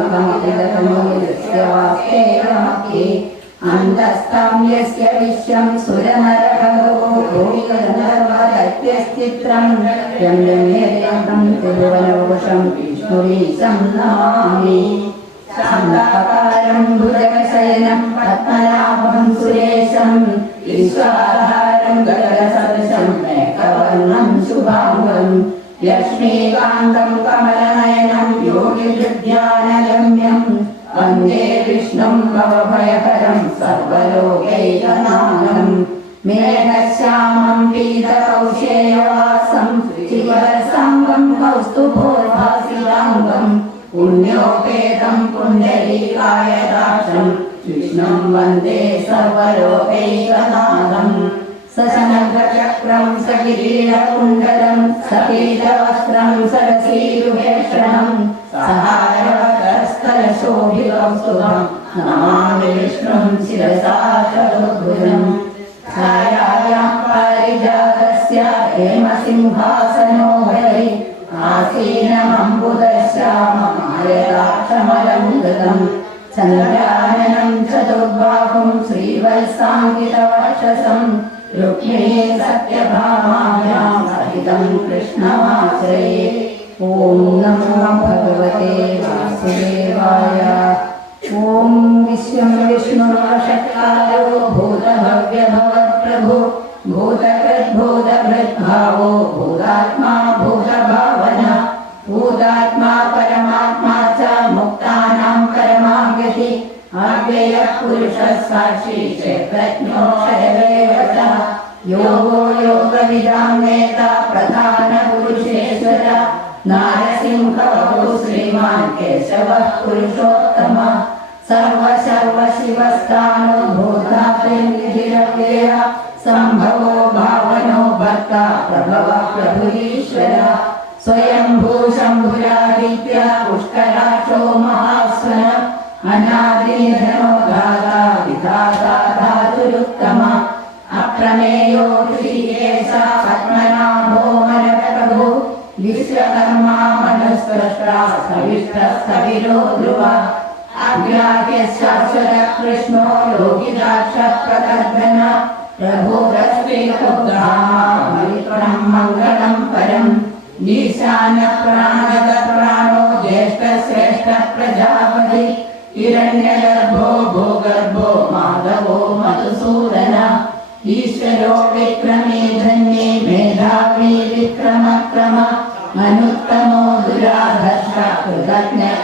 त्वमखिलतनूयस्य वाक्येयमखे अन्तस्तां यस्य विश्वं सुरनरहरो भूमिगन्धर्वदत्यश्चित्रं रम्यमेरेकं तिरुवनवशं विष्णुरीशं नमामि। शान्ताकारं भुजगशयनं, पद्मनाभं सुरेशं विश्वाधारं गगनसदृशं मेघवर्णं शुभाङ्गं, लक्ष्मीकान्तं कमलनयनं वन्दे विष्णुं भवभयहरं सर्वलोकैकनाथं मेघश्यामं पीतकौशेयवासं शिवरसाङ्गं कौस्तुभोर्भासिताङ्गम् पुण्योपेतं पुण्डरीकायदाक्षं विष्णुं वन्दे सर्वलोकैकनाथम् सशनघचक्रं सकिरीटकुण्डलं सपीतवस्त्रं सरसीरुभेषणं सहायवकरस्थलशोभिकौस्तुभं नमामि विष्णुं शिरसा चतुर्भुजम्। छायायां पारिजातस्य हेमसिंहासनोपरि आसीनमम्बुदश्याममायदाक्षमलं गतम् चन्द्राननं चतुर्बाहुं श्रीवत्साङ्गितवक्षसं रुक्मिणी सत्यभामाभ्यां सहितं कृष्णमाश्रये। ॐ नमो भगवते वासुदेवाय। ॐ विश्वं विष्णुर्वषट्कारो भूतभव्यभवत्प्रभु भूतकृद्भूतभृद्भावो भूतात्मा भूतभावना भूतात्मा परमात्मा च मुक्तानां परमागति अव्ययः पुरुषः साक्षी चैतन्योऽक्षरमेव च नारसिंहवपु श्रीमान् केशवः पुरुषोत्तम सर्व सर्व शिवस्थानो भूतातिर्निधिरव्यय सम्भवो भावनो भर्ता प्रभव प्रभुरीश्वर। स्वयम्भू शम्भुरादित्य पुष्कराक्षो महास्वन अनादिनिधनो दाता विधाता धातुरुत्तम। अप्रमेयो पद्मनाभो मरप्रभु विश्वकर्मा मनुस्पृष्टा सविष्टस्तविरो ध्रुव अग्राह्य शाश्वत कृष्णो योगिदाक्ष प्रकर्दन प्रभुरश्रीकुद्धाम मङ्गलं परम् ईशान प्राणद प्राणो ज्येष्ठ श्रेष्ठ प्रजापति हिरण्यगर्भो भूगर्भो माधवो मधुसूदन ईश्वरो विक्रमे धन्ये मेधावी विक्रमक्रम अनुत्तमो दुराधर्ष कृतज्ञ।